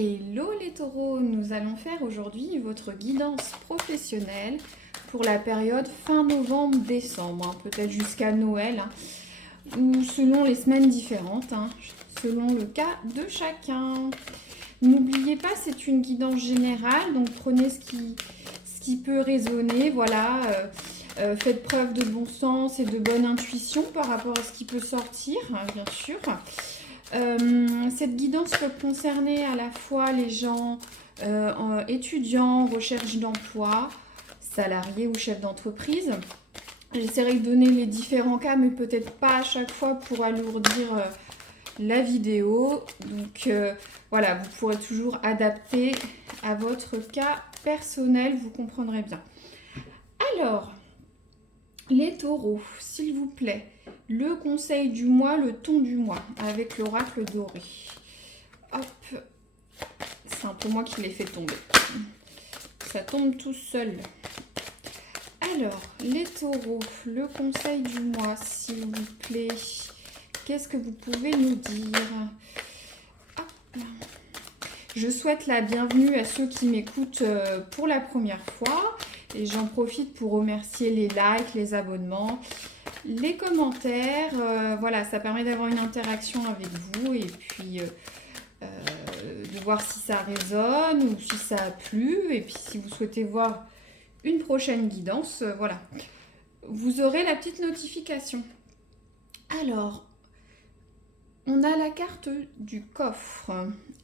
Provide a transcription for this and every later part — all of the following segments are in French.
Hello les taureaux, nous allons faire aujourd'hui votre guidance professionnelle pour la période fin novembre-décembre, peut-être jusqu'à Noël, ou selon les semaines différentes, selon le cas de chacun. N'oubliez pas, c'est une guidance générale, donc prenez ce qui peut résonner, voilà. Faites preuve de bon sens et de bonne intuition par rapport à ce qui peut sortir, bien sûr. Cette guidance peut concerner à la fois les gens étudiants, recherche d'emploi, salariés ou chefs d'entreprise. J'essaierai de donner les différents cas, mais peut-être pas à chaque fois pour alourdir la vidéo. Donc voilà, vous pourrez toujours adapter à votre cas personnel, vous comprendrez bien. Alors, les taureaux, s'il vous plaît, le conseil du mois, le ton du mois, avec l'oracle doré. Hop, c'est un peu moi qui l'ai fait tomber. Ça tombe tout seul. Alors, les taureaux, le conseil du mois, s'il vous plaît. Qu'est-ce que vous pouvez nous dire? Hop. Je souhaite la bienvenue à ceux qui m'écoutent pour la première fois. Et j'en profite pour remercier les likes, les abonnements, les commentaires. Voilà, ça permet d'avoir une interaction avec vous et puis de voir si ça résonne ou si ça a plu. Et puis si vous souhaitez voir une prochaine guidance, voilà, vous aurez la petite notification. Alors, on a la carte du coffre.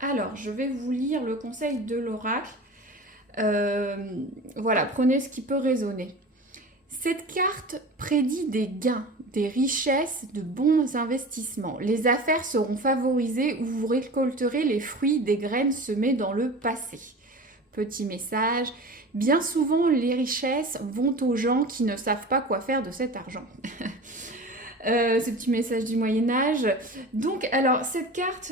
Alors, je vais vous lire le conseil de l'oracle. Voilà, prenez ce qui peut résonner. Cette carte prédit des gains, des richesses, de bons investissements. Les affaires seront favorisées ou vous récolterez les fruits des graines semées dans le passé. Petit message, bien souvent les richesses vont aux gens qui ne savent pas quoi faire de cet argent. Ce petit message du Moyen-Âge. Donc, alors, cette carte,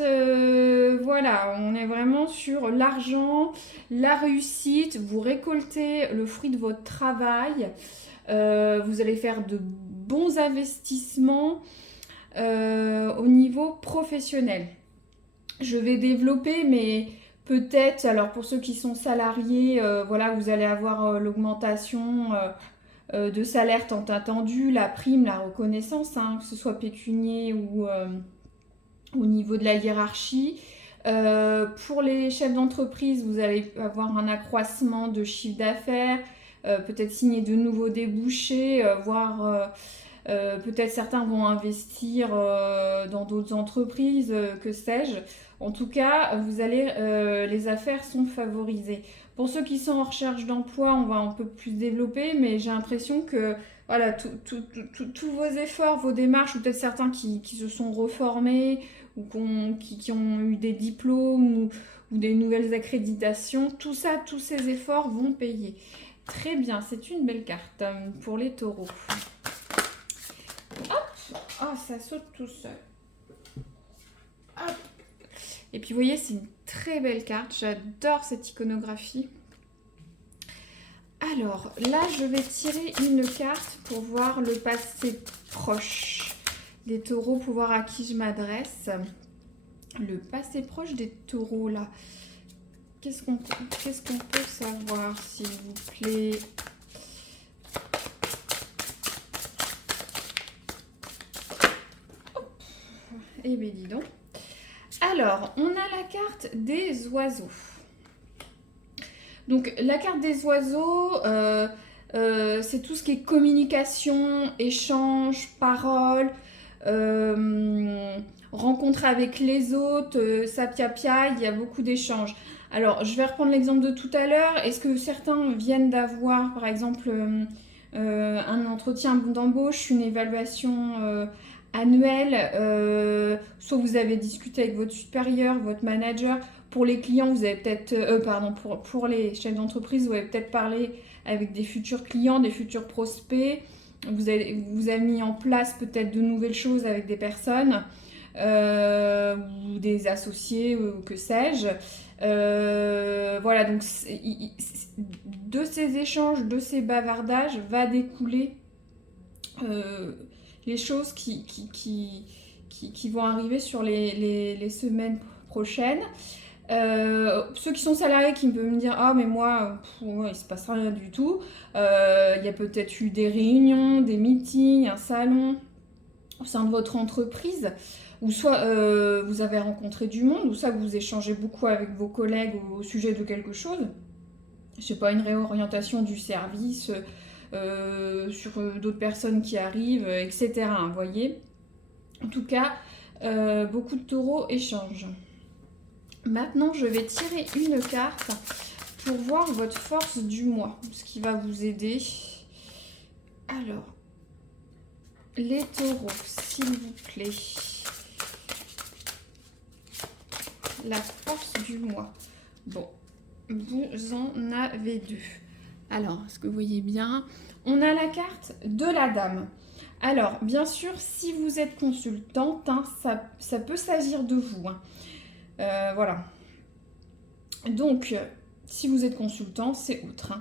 voilà, on est vraiment sur l'argent, la réussite, vous récoltez le fruit de votre travail, vous allez faire de bons investissements au niveau professionnel. Je vais développer, mais peut-être, alors pour ceux qui sont salariés, voilà, vous allez avoir l'augmentation de salaire tant attendu, la prime, la reconnaissance, que ce soit pécunier ou au niveau de la hiérarchie. Pour les chefs d'entreprise, vous allez avoir un accroissement de chiffre d'affaires, peut-être signer de nouveaux débouchés, voire peut-être certains vont investir dans d'autres entreprises, que sais-je. En tout cas, les affaires sont favorisées. Pour ceux qui sont en recherche d'emploi, on va un peu plus développer, mais j'ai l'impression que voilà, tous vos efforts, vos démarches, ou peut-être certains qui se sont reformés, ou qui ont eu des diplômes, ou des nouvelles accréditations, tout ça, tous ces efforts vont payer. Très bien, c'est une belle carte pour les taureaux. Hop, oh, ça saute tout seul. Hop. Et puis vous voyez, c'est une très belle carte. J'adore cette iconographie. Alors là, je vais tirer une carte pour voir le passé proche des taureaux, pour voir à qui je m'adresse. Le passé proche des taureaux, là. Qu'est-ce qu'on peut savoir, s'il vous plaît? Eh bien, dis donc. Alors, on a la carte des oiseaux. Donc, la carte des oiseaux, c'est tout ce qui est communication, échange, parole, rencontre avec les autres, sapia, il y a beaucoup d'échanges. Alors, je vais reprendre l'exemple de tout à l'heure. Est-ce que certains viennent d'avoir, par exemple, un entretien d'embauche, une évaluation annuelle, soit vous avez discuté avec votre supérieur, votre manager. Pour les clients, vous avez peut-être, pour les chefs d'entreprise, vous avez peut-être parlé avec des futurs clients, des futurs prospects. Vous avez mis en place peut-être de nouvelles choses avec des personnes ou des associés, que sais-je. Voilà, donc de ces échanges, de ces bavardages, va découler les choses qui vont arriver sur les semaines prochaines. Ceux qui sont salariés qui peuvent me dire ah mais moi ouais, il se passe rien du tout. Il y a peut-être eu des réunions, des meetings, un salon au sein de votre entreprise, ou soit vous avez rencontré du monde, ou ça vous échangez beaucoup avec vos collègues au sujet de quelque chose. Je sais pas, une réorientation du service sur d'autres personnes qui arrivent, etc. Vous voyez. En tout cas, beaucoup de taureaux échangent. Maintenant, je vais tirer une carte pour voir votre force du mois, ce qui va vous aider. Alors, les taureaux, s'il vous plaît. La force du mois. Bon, vous en avez deux. Alors, est-ce que vous voyez bien? On a la carte de la dame. Alors, bien sûr, si vous êtes consultante, hein, ça peut s'agir de vous. Hein. Voilà. Donc, si vous êtes consultant, c'est autre.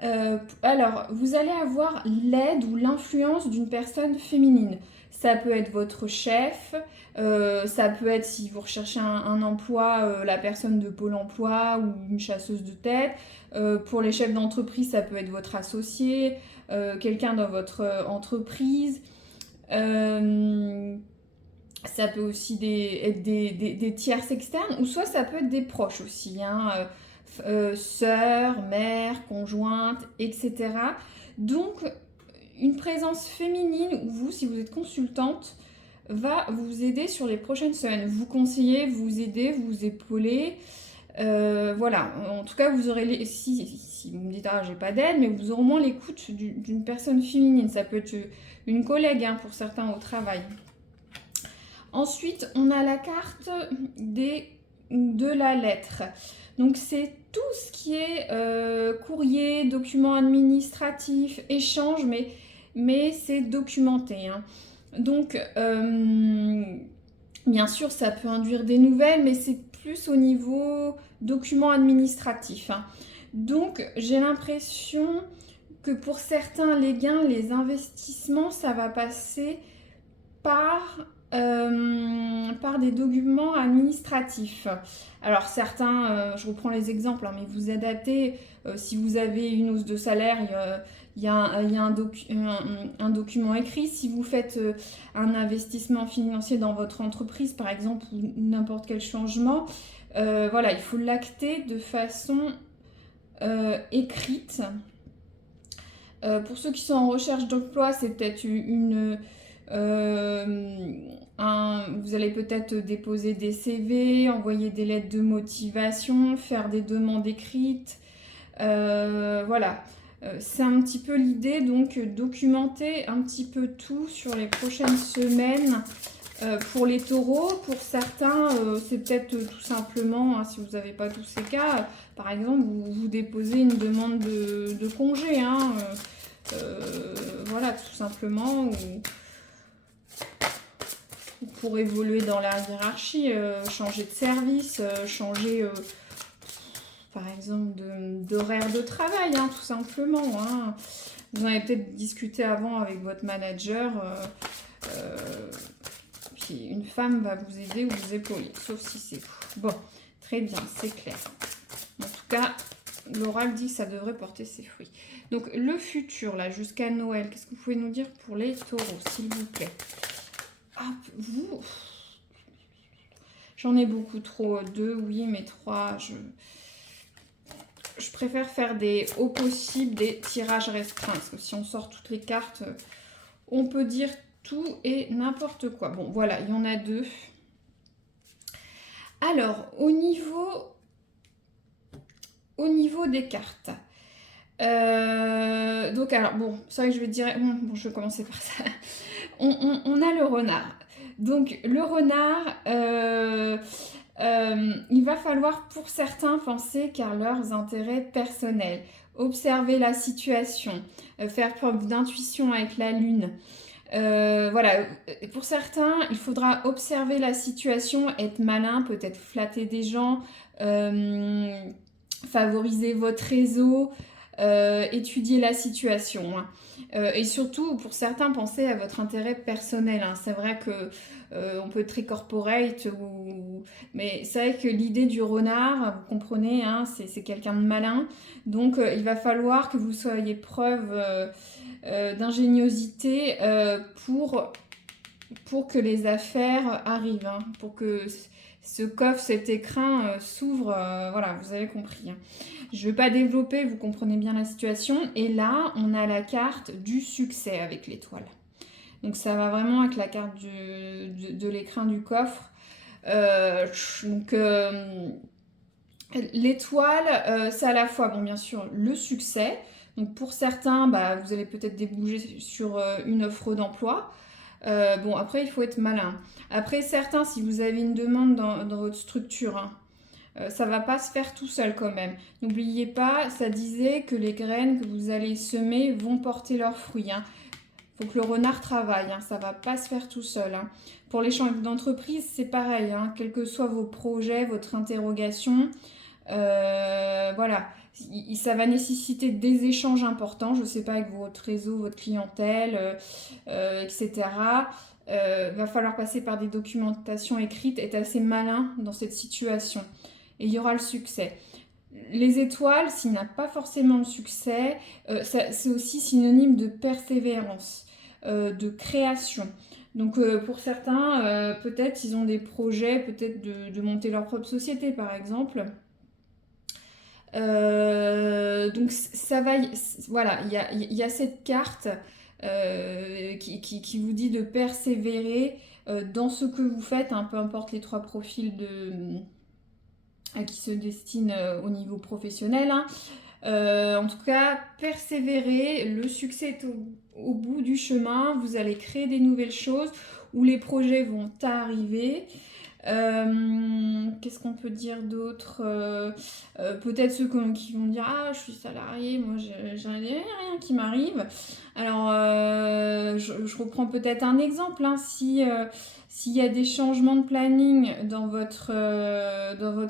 Hein. Alors, vous allez avoir l'aide ou l'influence d'une personne féminine. Ça peut être votre chef, ça peut être si vous recherchez un emploi, la personne de Pôle emploi ou une chasseuse de tête. Pour les chefs d'entreprise, ça peut être votre associé, quelqu'un dans votre entreprise. Ça peut aussi être des tierces externes, ou soit ça peut être des proches aussi, hein, sœurs, mères, conjointes, etc. Donc, une présence féminine, ou vous, si vous êtes consultante, va vous aider sur les prochaines semaines. Vous conseiller, vous aider, vous épauler. Voilà, en tout cas, vous aurez, si vous me dites, ah, j'ai pas d'aide, mais vous aurez au moins l'écoute d'une personne féminine. Ça peut être une collègue, hein, pour certains au travail. Ensuite, on a la carte de la lettre. Donc, c'est tout ce qui est courrier, documents administratifs, échanges, mais c'est documenté. Hein. Donc, bien sûr, ça peut induire des nouvelles, mais c'est plus au niveau documents administratifs. Hein. Donc, j'ai l'impression que pour certains, les gains, les investissements, ça va passer par des documents administratifs. Alors certains, je reprends les exemples, hein, mais vous adaptez, si vous avez une hausse de salaire, il y a un document écrit. Si vous faites un investissement financier dans votre entreprise, par exemple, ou n'importe quel changement, voilà, il faut l'acter de façon écrite. Pour ceux qui sont en recherche d'emploi, c'est peut-être vous allez peut-être déposer des CV, envoyer des lettres de motivation, faire des demandes écrites. Voilà, c'est un petit peu l'idée, donc documenter un petit peu tout sur les prochaines semaines. Pour les taureaux, pour certains, c'est peut-être tout simplement, hein, si vous n'avez pas tous ces cas, par exemple, vous déposez une demande de congé. Hein, voilà, tout simplement. Ou pour évoluer dans la hiérarchie, changer de service, changer, par exemple, d'horaire de travail, hein, tout simplement. Hein. Vous en avez peut-être discuté avant avec votre manager. Puis une femme va vous aider ou vous épauler, sauf si c'est vous. Bon, très bien, c'est clair. En tout cas, l'oral dit que ça devrait porter ses fruits. Donc, le futur, là, jusqu'à Noël, qu'est-ce que vous pouvez nous dire pour les taureaux, s'il vous plaît? Ah, vous... J'en ai beaucoup trop. 2, oui, mais 3, je préfère faire au possible des tirages restreints. Parce que si on sort toutes les cartes, on peut dire tout et n'importe quoi. Bon, voilà, il y en a 2. Alors, au niveau des cartes. Donc, alors, bon, c'est vrai que je vais dire... Bon, je vais commencer par ça. On a le renard. Donc, le renard, il va falloir pour certains penser qu'à leurs intérêts personnels. Observer la situation, faire preuve d'intuition avec la lune. Voilà, pour certains, il faudra observer la situation, être malin, peut-être flatter des gens, favoriser votre réseau, étudier la situation, hein. Et surtout, pour certains, pensez à votre intérêt personnel, hein. C'est vrai que on peut être très corporate, mais c'est vrai que l'idée du renard, vous comprenez, hein, c'est quelqu'un de malin. Donc, il va falloir que vous soyez preuve d'ingéniosité pour que les affaires arrivent, hein, pour que ce coffre, cet écrin s'ouvre. Voilà, vous avez compris, hein. Je ne vais pas développer, vous comprenez bien la situation. Et là, on a la carte du succès avec l'étoile. Donc ça va vraiment avec la carte de l'écrin du coffre. Donc l'étoile, c'est à la fois, bon bien sûr, le succès. Donc pour certains, bah, vous allez peut-être déboucher sur une offre d'emploi. Bon, après, il faut être malin. Après, certains, si vous avez une demande dans votre structure, hein, ça va pas se faire tout seul quand même. N'oubliez pas, ça disait que les graines que vous allez semer vont porter leurs fruits, hein. Faut que le renard travaille, hein, ça va pas se faire tout seul, hein. Pour les chefs d'entreprise, c'est pareil, hein, quels que soient vos projets, votre interrogation, voilà, ça va nécessiter des échanges importants, je sais pas, avec votre réseau, votre clientèle, etc. Va falloir passer par des documentations écrites, être assez malin dans cette situation. Et il y aura le succès. Les étoiles, s'il n'a pas forcément le succès, c'est aussi synonyme de persévérance, de création. Donc pour certains, peut-être ils ont des projets, peut-être de monter leur propre société par exemple. Donc ça va, voilà, il y a cette carte qui vous dit de persévérer dans ce que vous faites, hein, peu importe les trois profils qui se destinent au niveau professionnel, hein. En tout cas, persévérer, le succès est au bout du chemin, vous allez créer des nouvelles choses où les projets vont arriver. Qu'est-ce qu'on peut dire d'autre? Peut-être ceux qui vont dire ah je suis salarié, moi j'ai rien qui m'arrive. Alors je reprends peut-être un exemple, hein. S'il y a des changements de planning dans votre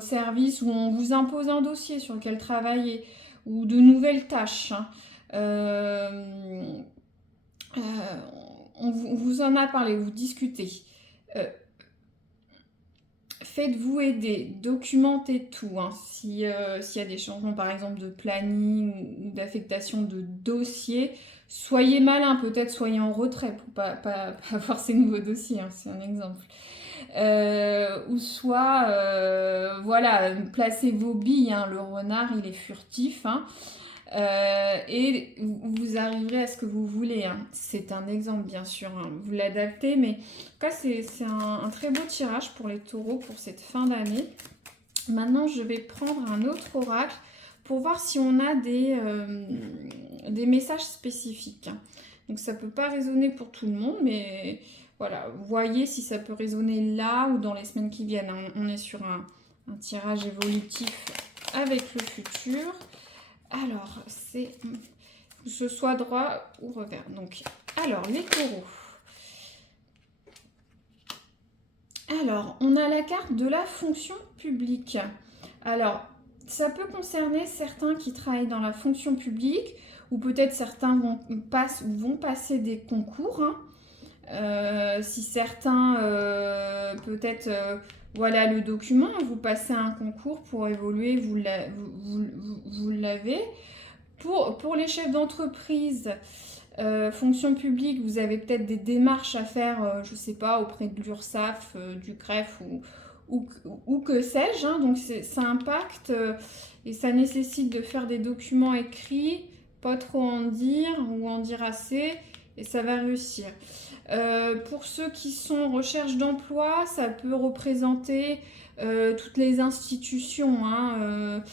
service où on vous impose un dossier sur lequel travailler ou de nouvelles tâches, hein, euh, on vous en a parlé, vous discutez. Faites-vous aider, documentez tout, hein. S'il y a des changements par exemple de planning ou d'affectation de dossier, soyez malin, peut-être soyez en retrait pour pas avoir ces nouveaux dossiers, hein, c'est un exemple. Ou soit, voilà, placez vos billes, hein. Le renard il est furtif, hein. Et vous arriverez à ce que vous voulez, hein. C'est un exemple bien sûr, hein. Vous l'adaptez, mais en tout cas c'est un très beau tirage pour les taureaux pour cette fin d'année. Maintenant je vais prendre un autre oracle pour voir si on a des messages spécifiques, hein. Donc ça peut pas résonner pour tout le monde, mais voilà, voyez si ça peut résonner là ou dans les semaines qui viennent, hein. On est sur un tirage évolutif avec le futur. Alors, c'est que ce soit droit ou revers. Donc, alors, les taureaux. Alors, on a la carte de la fonction publique. Alors, ça peut concerner certains qui travaillent dans la fonction publique, ou peut-être certains vont passer des concours, hein. Si certains, peut-être, voilà le document, vous passez un concours pour évoluer, vous l'avez. Pour les chefs d'entreprise, fonction publique, vous avez peut-être des démarches à faire, je ne sais pas, auprès de l'URSSAF, du CREF ou que sais-je, hein. Donc ça impacte et ça nécessite de faire des documents écrits, pas trop en dire ou en dire assez, et ça va réussir. Pour ceux qui sont en recherche d'emploi, ça peut représenter toutes les institutions, hein,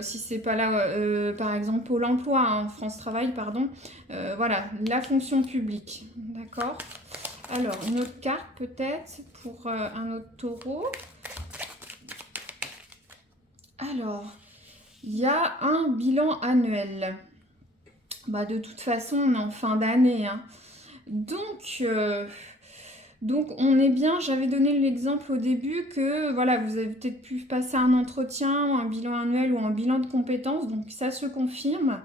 si c'est pas là, par exemple Pôle emploi, hein, France Travail, pardon. Voilà, la fonction publique, d'accord. Alors, une autre carte peut-être pour un autre taureau. Alors, il y a un bilan annuel. Bah, de toute façon, on est en fin d'année, hein. Donc, Donc on est bien, j'avais donné l'exemple au début que voilà, vous avez peut-être pu passer un entretien, un bilan annuel ou un bilan de compétences, donc ça se confirme.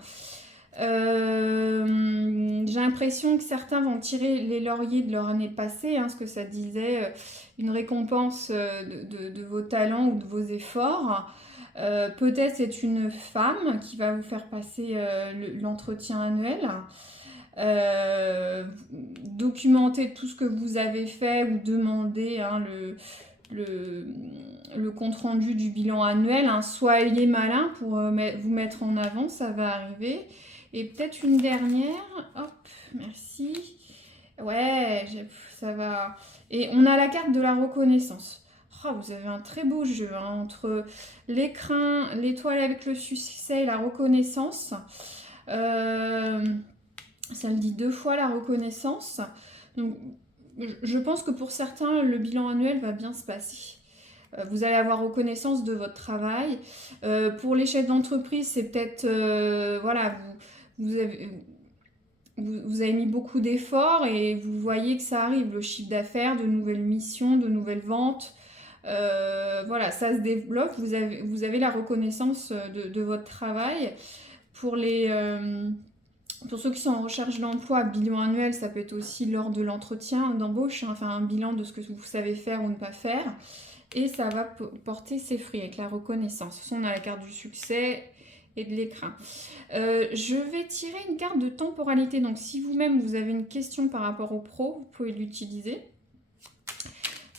J'ai l'impression que certains vont tirer les lauriers de leur année passée, ce que ça disait, une récompense de vos talents ou de vos efforts. Peut-être c'est une femme qui va vous faire passer l'entretien annuel. Documenter tout ce que vous avez fait ou demander le compte-rendu du bilan annuel. Soyez malin pour vous mettre en avant, ça va arriver. Et peut-être une dernière. Hop, merci. Ouais, ça va. Et on a la carte de la reconnaissance. Oh, vous avez un très beau jeu entre l'écrin, l'étoile avec le succès et la reconnaissance. Ça le dit 2 fois la reconnaissance. Donc, je pense que pour certains, le bilan annuel va bien se passer. Vous allez avoir reconnaissance de votre travail. Pour les chefs d'entreprise, c'est peut-être, voilà, vous avez mis beaucoup d'efforts et vous voyez que ça arrive, le chiffre d'affaires, de nouvelles missions, de nouvelles ventes. Voilà, ça se développe. Vous avez la reconnaissance de votre travail. Pour ceux qui sont en recherche d'emploi, bilan annuel, ça peut être aussi lors de l'entretien d'embauche, enfin un bilan de ce que vous savez faire ou ne pas faire. Et ça va porter ses fruits avec la reconnaissance. On a la carte du succès et de l'écrin. Je vais tirer une carte de temporalité. Donc si vous-même vous avez une question par rapport au pro, vous pouvez l'utiliser.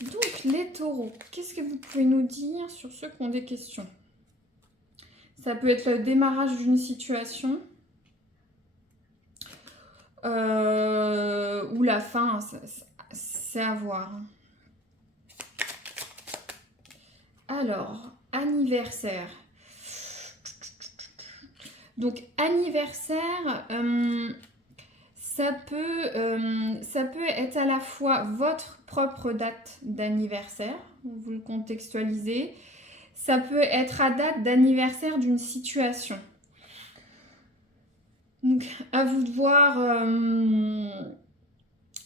Donc les taureaux, qu'est-ce que vous pouvez nous dire sur ceux qui ont des questions? Ça peut être le démarrage d'une situation. Ou la fin, c'est à voir. Alors, anniversaire. Donc, anniversaire, ça peut être à la fois votre propre date d'anniversaire, vous le contextualisez. Ça peut être à date d'anniversaire d'une situation. Donc, à vous de voir,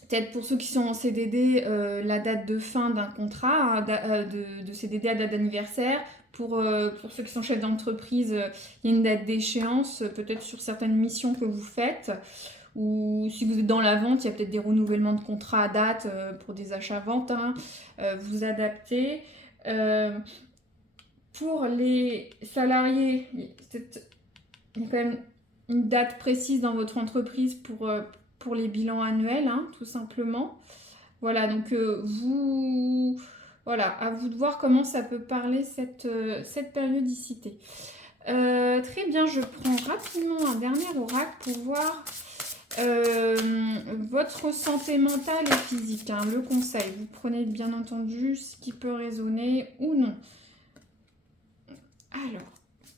peut-être pour ceux qui sont en CDD, la date de fin d'un contrat, de CDD à date d'anniversaire. Pour ceux qui sont chefs d'entreprise, il y a une date d'échéance, peut-être sur certaines missions que vous faites. Ou si vous êtes dans la vente, il y a peut-être des renouvellements de contrats à date pour des achats-ventes. Vous adaptez. Pour les salariés, il y a quand même une date précise dans votre entreprise pour les bilans annuels, tout simplement. Voilà, donc voilà, à vous de voir comment ça peut parler cette périodicité. Très bien, je prends rapidement un dernier oracle pour voir votre santé mentale et physique. Le conseil, vous prenez bien entendu ce qui peut résonner ou non. Alors,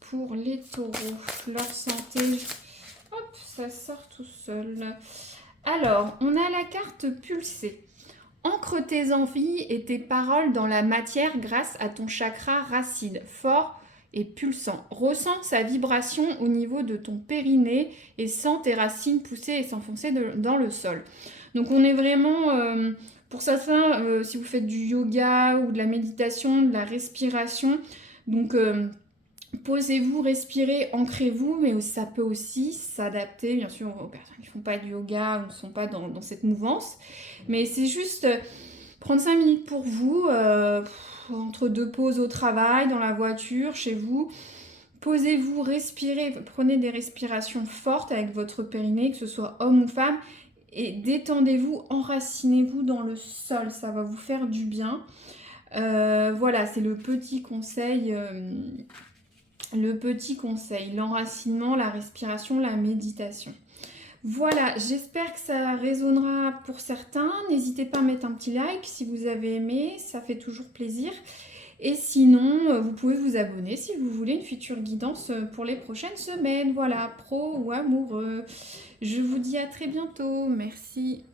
pour les taureaux, leur santé, hop, ça sort tout seul. Alors, on a la carte pulsée. Ancre tes envies et tes paroles dans la matière grâce à ton chakra racine, fort et pulsant. Ressens sa vibration au niveau de ton périnée et sens tes racines pousser et s'enfoncer dans le sol. Donc, on est vraiment... pour certains, si vous faites du yoga ou de la méditation, de la respiration, donc... posez-vous, respirez, ancrez-vous, mais ça peut aussi s'adapter, bien sûr, aux personnes qui ne font pas de yoga ou ne sont pas dans cette mouvance. Mais c'est juste prendre 5 minutes pour vous, entre 2 pauses au travail, dans la voiture, chez vous. Posez-vous, respirez, prenez des respirations fortes avec votre périnée, que ce soit homme ou femme, et détendez-vous, enracinez-vous dans le sol, ça va vous faire du bien. Voilà, c'est le petit conseil... l'enracinement, la respiration, la méditation. Voilà, j'espère que ça résonnera pour certains. N'hésitez pas à mettre un petit like si vous avez aimé, ça fait toujours plaisir. Et sinon, vous pouvez vous abonner si vous voulez une future guidance pour les prochaines semaines. Voilà, pro ou amoureux. Je vous dis à très bientôt. Merci.